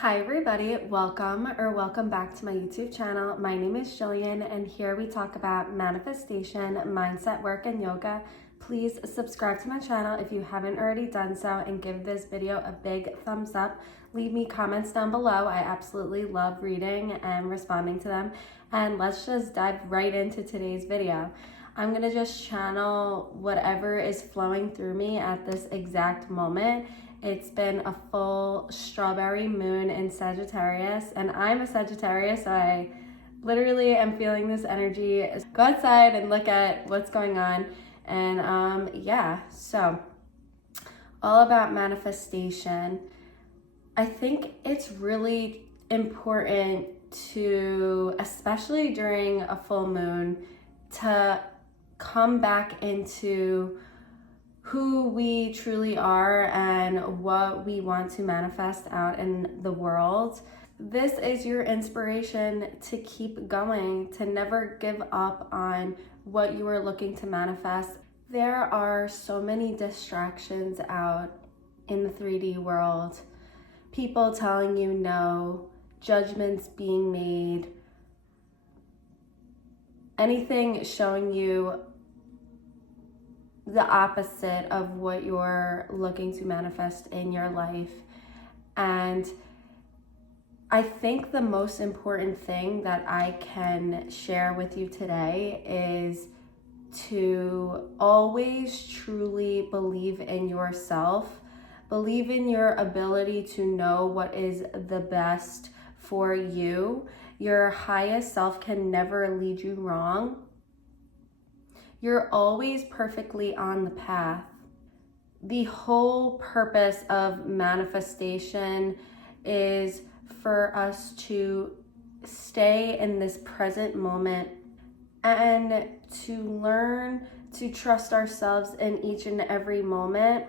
Hi everybody, welcome back to my YouTube channel. My name is Jillian and here we talk about manifestation, mindset work, and yoga. Please subscribe to my channel if you haven't already done so and give this video a big thumbs up. Leave me comments down below. I absolutely love reading and responding to them. And let's just dive right into today's video. I'm gonna just channel whatever is flowing through me at this exact moment. It's been a full strawberry moon in Sagittarius, and I'm a Sagittarius, so I literally am feeling this energy. Go outside and look at what's going on. And yeah, so all about manifestation. I think it's really important to, especially during a full moon, to come back into who we truly are and what we want to manifest out in the world. This is your inspiration to keep going, to never give up on what you are looking to manifest. There are so many distractions out in the 3D world. People telling you no, judgments being made, anything showing you the opposite of what you're looking to manifest in your life. And I think the most important thing that I can share with you today is to always truly believe in yourself, believe in your ability to know what is the best for you. Your highest self can never lead you wrong. You're always perfectly on the path. The whole purpose of manifestation is for us to stay in this present moment and to learn to trust ourselves in each and every moment,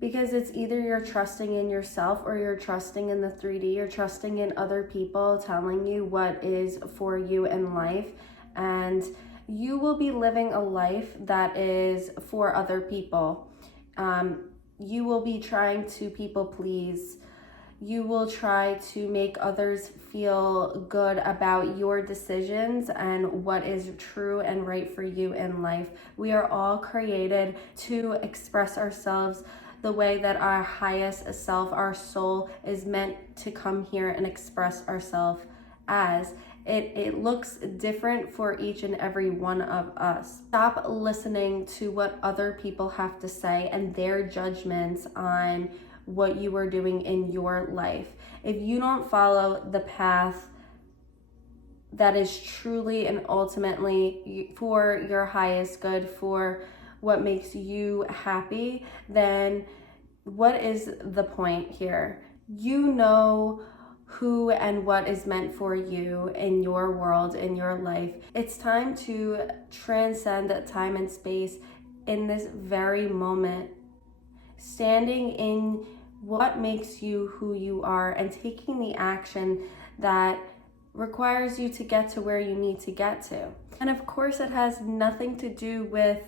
because it's either you're trusting in yourself or you're trusting in the 3D, you're trusting in other people telling you what is for you in life, and you will be living a life that is for other people. You will be trying to people please. You will try to make others feel good about your decisions and what is true and right for you in life. We are all created to express ourselves the way that our highest self, our soul, is meant to come here and express ourselves as. It looks different for each and every one of us. Stop listening to what other people have to say and their judgments on what you are doing in your life. If you don't follow the path that is truly and ultimately for your highest good, for what makes you happy, then what is the point here? You know who and what is meant for you in your world, in your life. It's time to transcend time and space in this very moment, standing in what makes you who you are and taking the action that requires you to get to where you need to get to. And of course, it has nothing to do with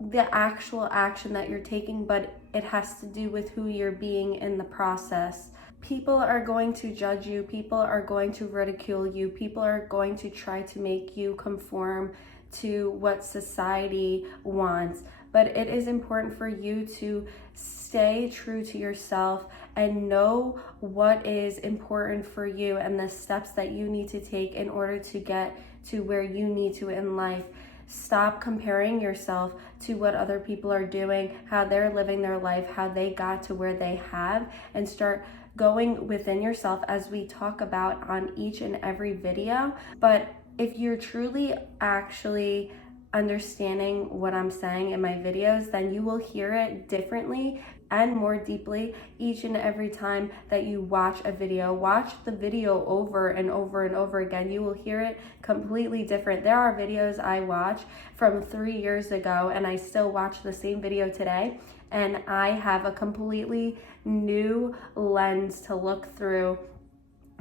the actual action that you're taking, but it has to do with who you're being in the process. People are going to judge you, people are going to ridicule you, people are going to try to make you conform to what society wants. But it is important for you to stay true to yourself and know what is important for you and the steps that you need to take in order to get to where you need to in life. Stop comparing yourself to what other people are doing, how they're living their life, how they got to where they have, and start going within yourself, as we talk about on each and every video. But if you're truly actually understanding what I'm saying in my videos, then you will hear it differently and more deeply each and every time that you watch a video. Watch the video over and over and over again. You will hear it completely different. There are videos I watch from 3 years ago and I still watch the same video today, and I have a completely new lens to look through,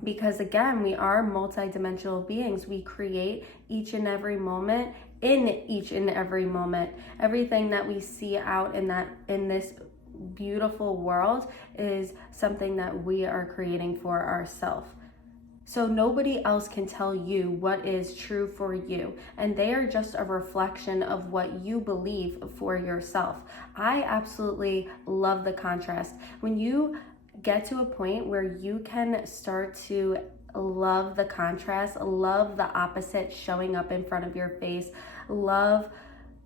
because again, we are multidimensional beings. We create each and every moment, in each and every moment. Everything that we see out in this beautiful world is something that we are creating for ourselves. So nobody else can tell you what is true for you, and they are just a reflection of what you believe for yourself. I absolutely love the contrast. When you get to a point where you can start to love the contrast, love the opposite showing up in front of your face, love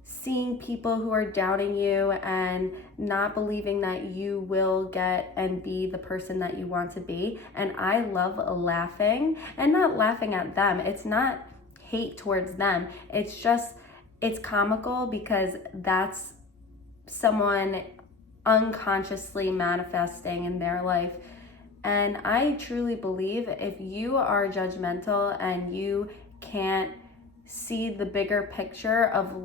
seeing people who are doubting you and not believing that you will get and be the person that you want to be. And I love laughing, and not laughing at them. It's not hate towards them. It's just, it's comical because that's someone unconsciously manifesting in their life. And I truly believe if you are judgmental and you can't see the bigger picture of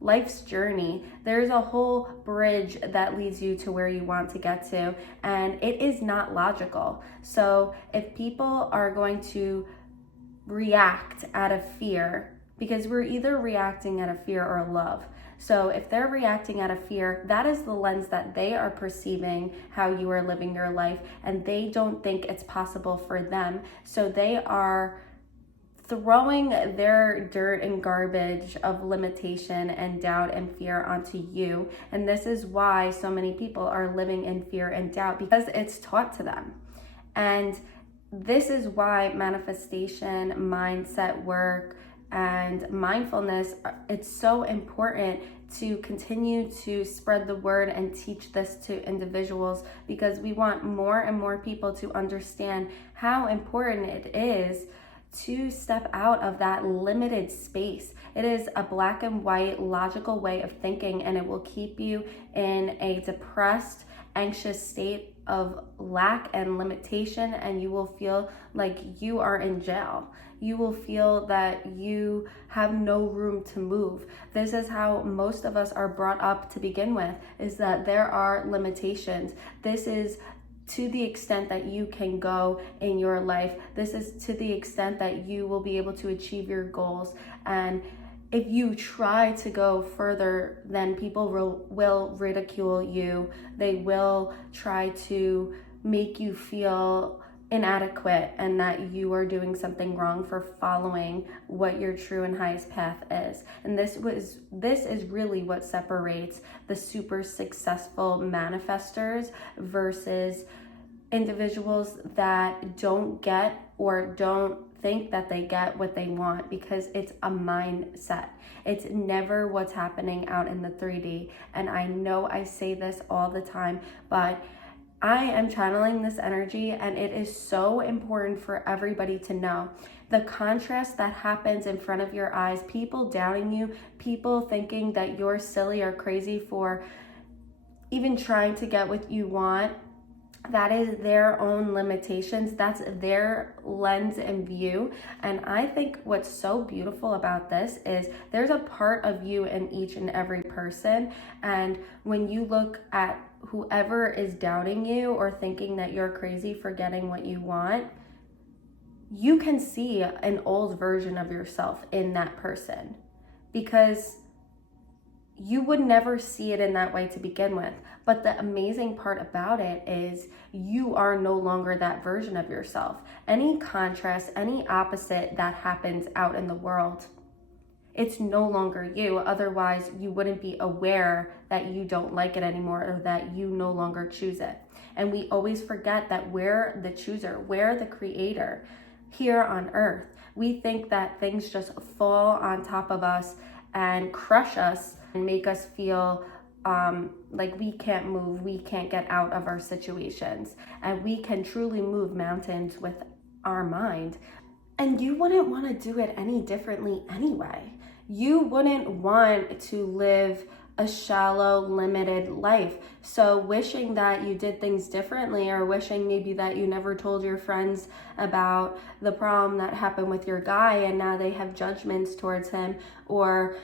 life's journey, there's a whole bridge that leads you to where you want to get to, and it is not logical. So if people are going to react out of fear, because we're either reacting out of fear or love. So if they're reacting out of fear, that is the lens that they are perceiving how you are living your life, and they don't think it's possible for them. So they are throwing their dirt and garbage of limitation and doubt and fear onto you. And this is why so many people are living in fear and doubt, because it's taught to them. And this is why manifestation, mindset work, and mindfulness, it's so important to continue to spread the word and teach this to individuals, because we want more and more people to understand how important it is to step out of that limited space. It is a black and white logical way of thinking, and it will keep you in a depressed, anxious state of lack and limitation, and you will feel like you are in jail. You will feel that you have no room to move. This is how most of us are brought up to begin with, is that there are limitations. This is to the extent that you can go in your life. This is to the extent that you will be able to achieve your goals. And if you try to go further, then people will ridicule you. They will try to make you feel inadequate and that you are doing something wrong for following what your true and highest path is. And this is really what separates the super successful manifestors versus individuals that don't get or don't think that they get what they want, because it's a mindset. It's never what's happening out in the 3D. And I know I say this all the time, but I am channeling this energy, and it is so important for everybody to know. The contrast that happens in front of your eyes, people doubting you, people thinking that you're silly or crazy for even trying to get what you want, that is their own limitations. That's their lens and view. And I think what's so beautiful about this is there's a part of you in each and every person. And when you look at whoever is doubting you or thinking that you're crazy for getting what you want, you can see an old version of yourself in that person, because you would never see it in that way to begin with. But the amazing part about it is you are no longer that version of yourself. Any contrast, any opposite that happens out in the world, it's no longer you. Otherwise, you wouldn't be aware that you don't like it anymore or that you no longer choose it. And we always forget that we're the chooser, we're the creator here on earth. We think that things just fall on top of us and crush us and make us feel like we can't move, we can't get out of our situations. And we can truly move mountains with our mind. And you wouldn't want to do it any differently anyway. You wouldn't want to live a shallow, limited life. So wishing that you did things differently, or wishing maybe that you never told your friends about the problem that happened with your guy and now they have judgments towards him, or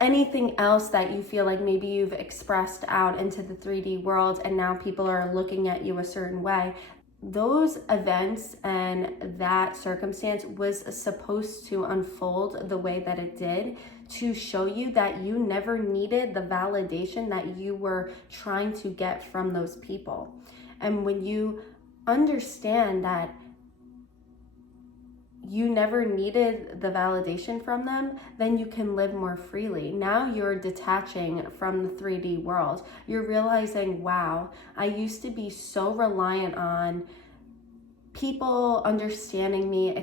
anything else that you feel like maybe you've expressed out into the 3D world and now people are looking at you a certain way. Those events and that circumstance was supposed to unfold the way that it did to show you that you never needed the validation that you were trying to get from those people. And when you understand that you never needed the validation from them, then you can live more freely. Now you're detaching from the 3D world. You're realizing, wow, I used to be so reliant on people understanding me,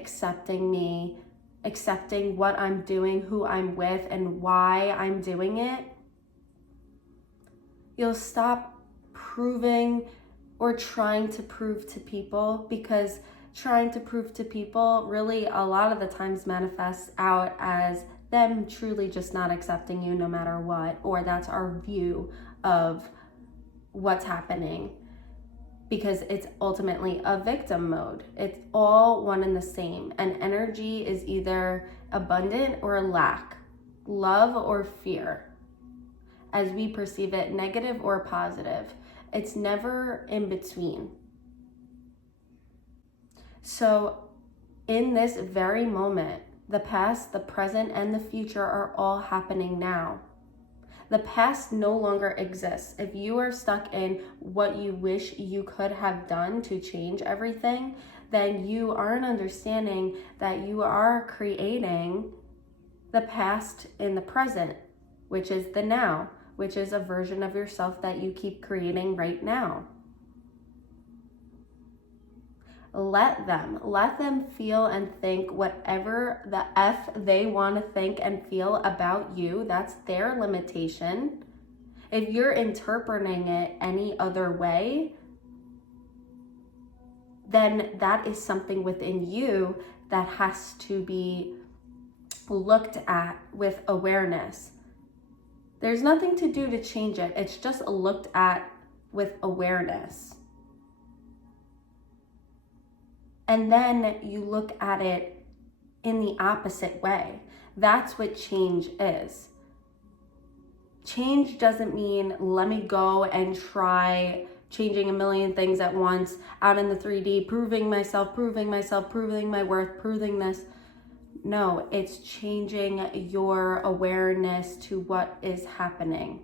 accepting what I'm doing, who I'm with, and why I'm doing it. You'll stop proving or trying to prove to people, because trying to prove to people really a lot of the times manifests out as them truly just not accepting you no matter what, or that's our view of what's happening, because it's ultimately a victim mode. It's all one and the same, and energy is either abundant or lack, love or fear, as we perceive it, negative or positive. It's never in between. So in this very moment, the past, the present, and the future are all happening now. The past no longer exists. If you are stuck in what you wish you could have done to change everything, then you aren't understanding that you are creating the past in the present, which is the now, which is a version of yourself that you keep creating right now. Let them feel and think whatever the F they want to think and feel about you. That's their limitation. If you're interpreting it any other way, then that is something within you that has to be looked at with awareness. There's nothing to do to change it. It's just looked at with awareness. And then you look at it in the opposite way. That's what change is. Change doesn't mean let me go and try changing a million things at once out in the 3D, proving myself, proving my worth, proving this. No, it's changing your awareness to what is happening.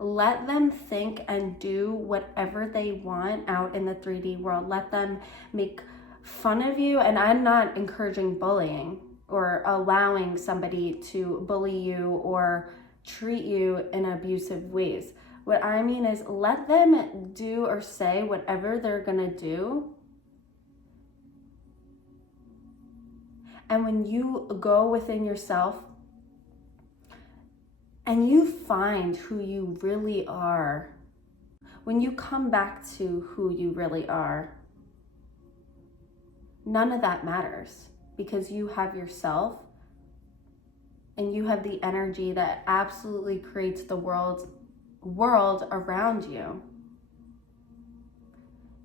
Let them think and do whatever they want out in the 3D world. Let them make fun of you. And I'm not encouraging bullying or allowing somebody to bully you or treat you in abusive ways. What I mean is let them do or say whatever they're gonna do. And when you go within yourself and you find who you really are, when you come back to who you really are, none of that matters, because you have yourself and you have the energy that absolutely creates the world around you.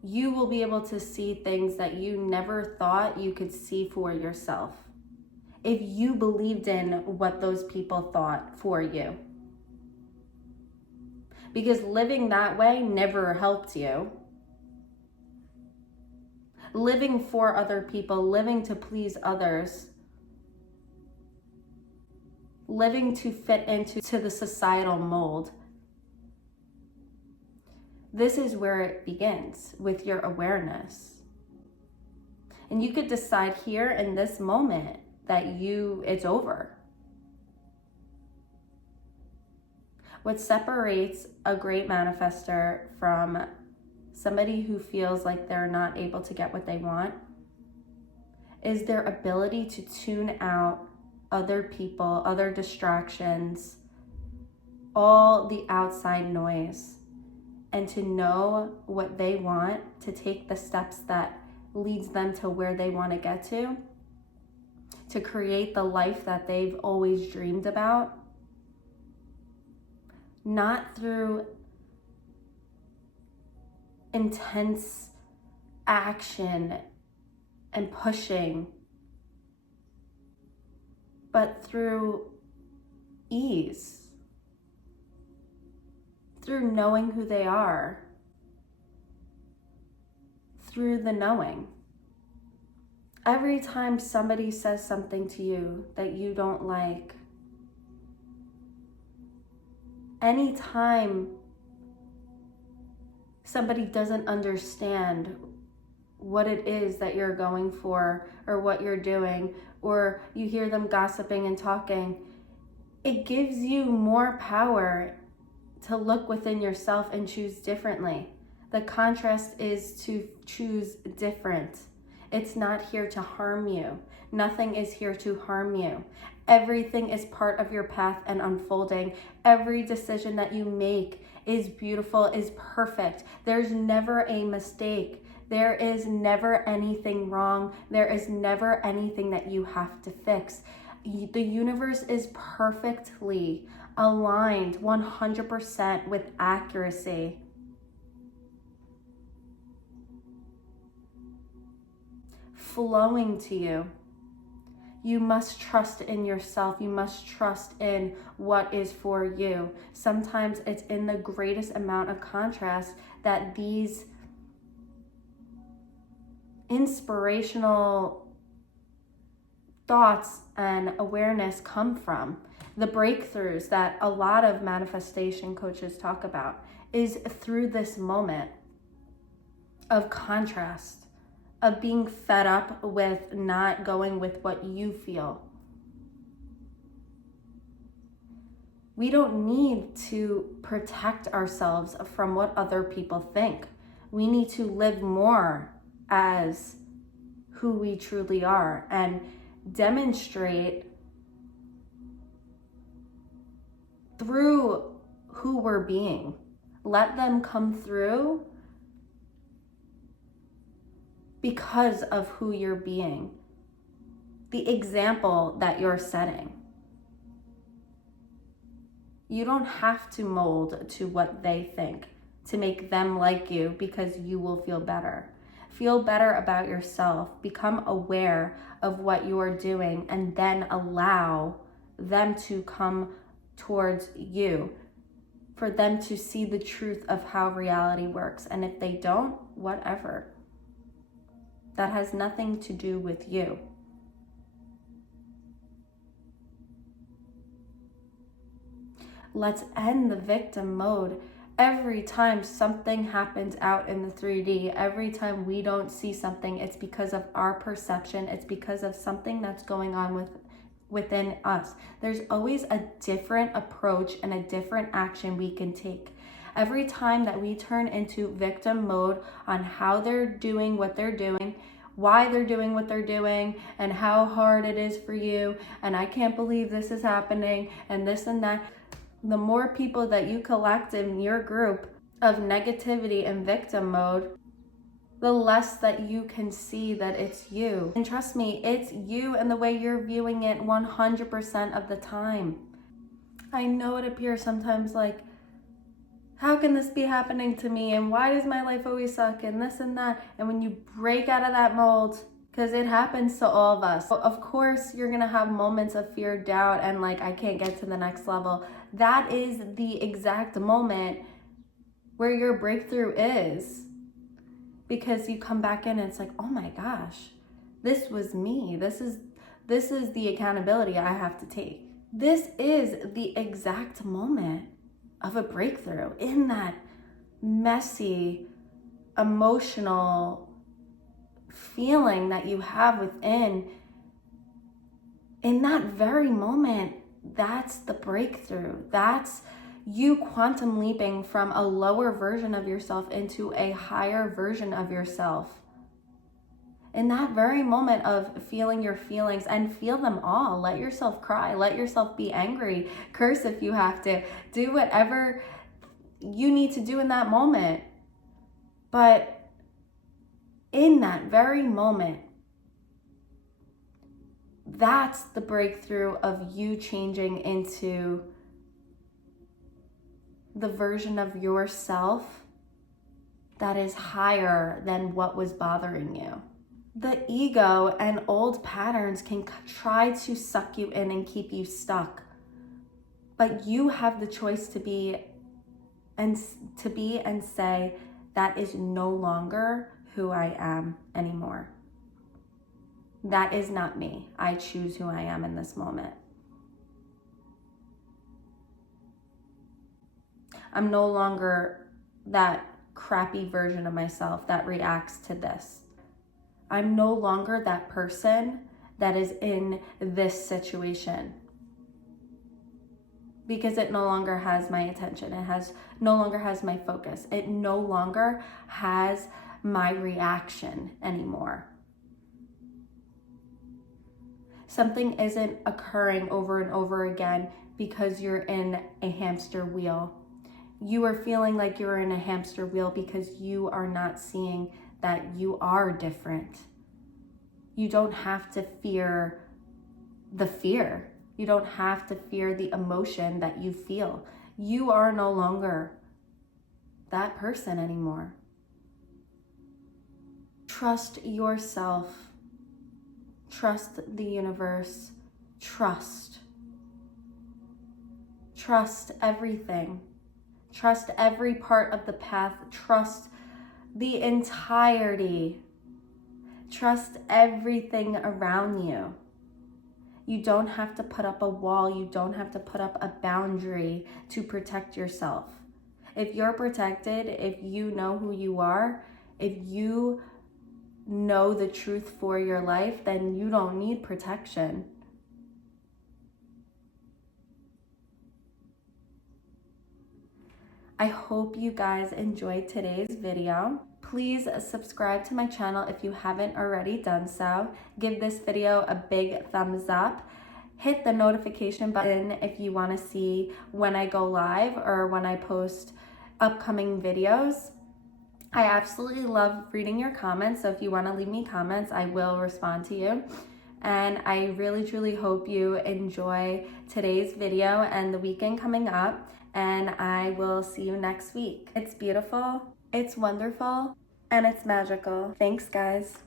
You will be able to see things that you never thought you could see for yourself, if you believed in what those people thought for you. Because living that way never helped you. Living for other people, living to please others, living to fit into the societal mold. This is where it begins, with your awareness. And you could decide here in this moment that it's over. What separates a great manifester from somebody who feels like they're not able to get what they want is their ability to tune out other people, other distractions, all the outside noise, and to know what they want, to take the steps that leads them to where they want to get to create the life that they've always dreamed about. Not through intense action and pushing, but through ease, through knowing who they are, through the knowing. Every time somebody says something to you that you don't like, anytime somebody doesn't understand what it is that you're going for or what you're doing, or you hear them gossiping and talking, it gives you more power to look within yourself and choose differently. The contrast is to choose different. It's not here to harm you. Nothing is here to harm you. Everything is part of your path and unfolding. Every decision that you make is beautiful, is perfect. There's never a mistake. There is never anything wrong. There is never anything that you have to fix. The universe is perfectly aligned 100% with accuracy. Flowing to you. You must trust in yourself. You must trust in what is for you. Sometimes it's in the greatest amount of contrast that these inspirational thoughts and awareness come from. The breakthroughs that a lot of manifestation coaches talk about is through this moment of contrast, of being fed up with not going with what you feel. We don't need to protect ourselves from what other people think. We need to live more as who we truly are and demonstrate through who we're being. Let them come through because of who you're being, the example that you're setting. You don't have to mold to what they think to make them like you, because you will feel better. Feel better about yourself. Become aware of what you are doing, and then allow them to come towards you, for them to see the truth of how reality works. And if they don't, whatever. That has nothing to do with you. Let's end the victim mode. Every time something happens out in the 3D, every time we don't see something, it's because of our perception. It's because of something that's going on within us. There's always a different approach and a different action we can take. Every time that we turn into victim mode on how they're doing what they're doing, why they're doing what they're doing, and how hard it is for you, and I can't believe this is happening, and this and that, the more people that you collect in your group of negativity and victim mode, the less that you can see that it's you. And trust me, it's you and the way you're viewing it 100% of the time. I know it appears sometimes like, how can this be happening to me? And why does my life always suck? And this and that. And when you break out of that mold, because it happens to all of us. Of course, you're going to have moments of fear, doubt, and like, I can't get to the next level. That is the exact moment where your breakthrough is. Because you come back in and it's like, oh my gosh, this was me. This is the accountability I have to take. This is the exact moment of a breakthrough in that messy, emotional feeling that you have within. In that very moment, that's the breakthrough. That's you quantum leaping from a lower version of yourself into a higher version of yourself. In that very moment of feeling your feelings, and feel them all. Let yourself cry. Let yourself be angry. Curse if you have to. Do whatever you need to do in that moment. But in that very moment, that's the breakthrough of you changing into the version of yourself that is higher than what was bothering you. The ego and old patterns can try to suck you in and keep you stuck. But you have the choice to be and say, that is no longer who I am anymore. That is not me. I choose who I am in this moment. I'm no longer that crappy version of myself that reacts to this. I'm no longer that person that is in this situation, because it no longer has my attention. No longer has my focus. It no longer has my reaction anymore. Something isn't occurring over and over again because you're in a hamster wheel. You are feeling like you're in a hamster wheel because you are not seeing that you are different. You don't have to fear the fear. You don't have to fear the emotion that you feel. You are no longer that person anymore. Trust yourself. Trust the universe. Trust. Trust everything. Trust every part of the path. Trust the entirety. Trust everything around you. You don't have to put up a wall. You don't have to put up a boundary to protect yourself. If you're protected, if you know who you are, if you know the truth for your life, then you don't need protection. I hope you guys enjoyed today's video. Please subscribe to my channel if you haven't already done so. Give this video a big thumbs up. Hit the notification button if you want to see when I go live or when I post upcoming videos. I absolutely love reading your comments, so if you want to leave me comments, I will respond to you. And I really, truly hope you enjoy today's video and the weekend coming up, and I will see you next week. It's beautiful, it's wonderful, and it's magical. Thanks, guys.